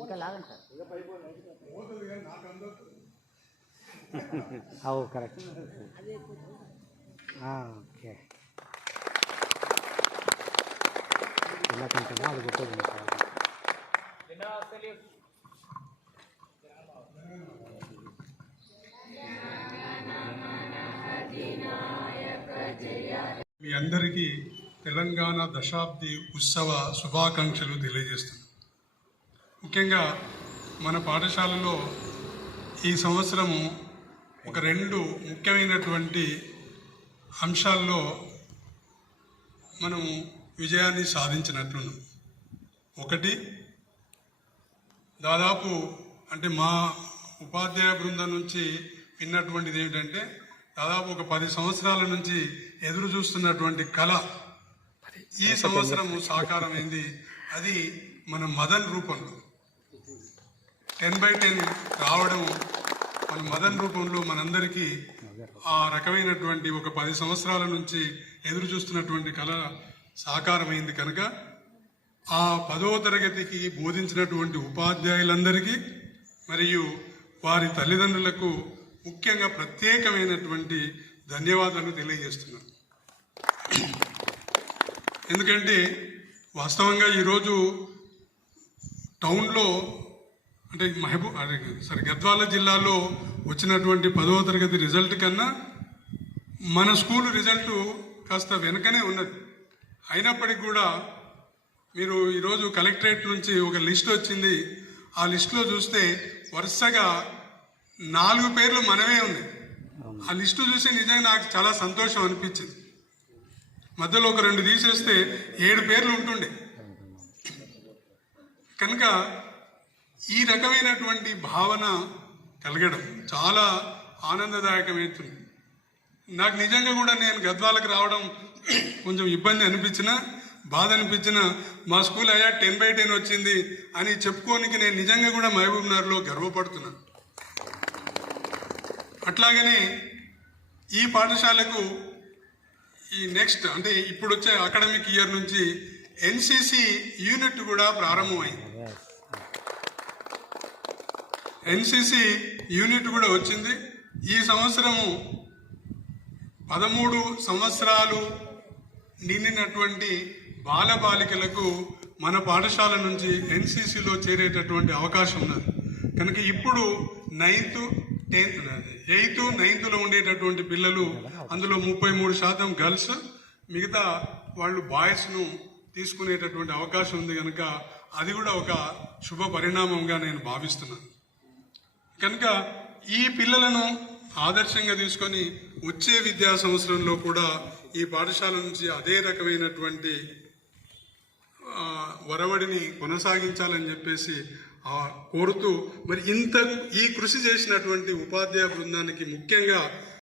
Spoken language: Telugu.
ఇంకా లాగండి సార్. అవు కరెక్ట్. ఓకే ఇలా కొంచెం అది గొప్పది సార్. మీ అందరికీ తెలంగాణ దశాబ్ది ఉత్సవ శుభాకాంక్షలు తెలియజేస్తున్నాను. ముఖ్యంగా మన పాఠశాలలో ఈ సంవత్సరము ఒక 2 ముఖ్యమైనటువంటి అంశాల్లో మనము విజయాన్ని సాధించినట్లున్నాం. ఒకటి, దాదాపు అంటే మా ఉపాధ్యాయ బృందం నుంచి విన్నటువంటిది ఏమిటంటే, దాదాపు ఒక 10 సంవత్సరాల నుంచి ఎదురు చూస్తున్నటువంటి కళ ఈ సంవత్సరము సాకారమైంది. అది మన మదన్ రూపంలో 10/10 రావడం, మన మదన్ రూపంలో మనందరికీ ఆ రకమైనటువంటి ఒక 10 సంవత్సరాల నుంచి ఎదురు చూస్తున్నటువంటి కళ సాకారమైంది. కనుక ఆ 10వ తరగతికి బోధించినటువంటి ఉపాధ్యాయులందరికీ మరియు వారి తల్లిదండ్రులకు ముఖ్యంగా ప్రత్యేకమైనటువంటి ధన్యవాదాలు తెలియజేస్తున్నాను. ఎందుకంటే వాస్తవంగా ఈరోజు టౌన్లో అంటే గద్వాల జిల్లాలో వచ్చినటువంటి 10వ తరగతి రిజల్ట్ కన్నా మన స్కూల్ రిజల్ట్ కాస్త వెనుకనే ఉన్నది. అయినప్పటికీ కూడా మీరు ఈరోజు కలెక్టరేట్ నుంచి ఒక లిస్ట్ వచ్చింది. ఆ లిస్టులో చూస్తే వరుసగా 4 పేర్లు మనమే ఉన్నాయి. ఆ లిస్టు చూసి నిజంగా నాకు చాలా సంతోషం అనిపించింది. మధ్యలో ఒక 2 తీసేస్తే 7 పేర్లు ఉంటుండే. కనుక ఈ రకమైనటువంటి భావన కలగడం చాలా ఆనందదాయకమవుతుంది. నాకు నిజంగా కూడా నేను గద్వాలకు రావడం కొంచెం ఇబ్బంది అనిపించినా, బాధ అనిపించినా, మా స్కూల్ అయ్యా 10/10 వచ్చింది అని చెప్పుకోనికి నేను నిజంగా కూడా మహబూబ్నగర్లో గర్వపడుతున్నాను. అట్లాగనే ఈ పాఠశాలకు ఈ నెక్స్ట్ అంటే ఇప్పుడు వచ్చే అకాడమిక్ ఇయర్ నుంచి ఎన్సిసి యూనిట్ కూడా ప్రారంభమైంది. ఎన్సిసి యూనిట్ కూడా వచ్చింది. ఈ సంవత్సరము 13 సంవత్సరాలు నిండినటువంటి బాలబాలికలకు మన పాఠశాల నుంచి ఎన్సిసిలో చేరేటటువంటి అవకాశం ఉన్నది. కనుక ఇప్పుడు 9th, 8th, 9th ఉండేటటువంటి పిల్లలు, అందులో 33% గర్ల్స్, మిగతా వాళ్ళు బాయ్స్ను తీసుకునేటటువంటి అవకాశం ఉంది. కనుక అది కూడా ఒక శుభ పరిణామంగా నేను భావిస్తున్నాను. కనుక ఈ పిల్లలను ఆదర్శంగా తీసుకొని వచ్చే విద్యా సంవత్సరంలో కూడా ఈ పాఠశాల నుంచి అదే రకమైనటువంటి వరవడిని కొనసాగించాలని చెప్పేసి కోరుతూ, మరి ఈ కృషి చేసినటువంటి ఉపాధ్యాయ బృందానికి ముఖ్యంగా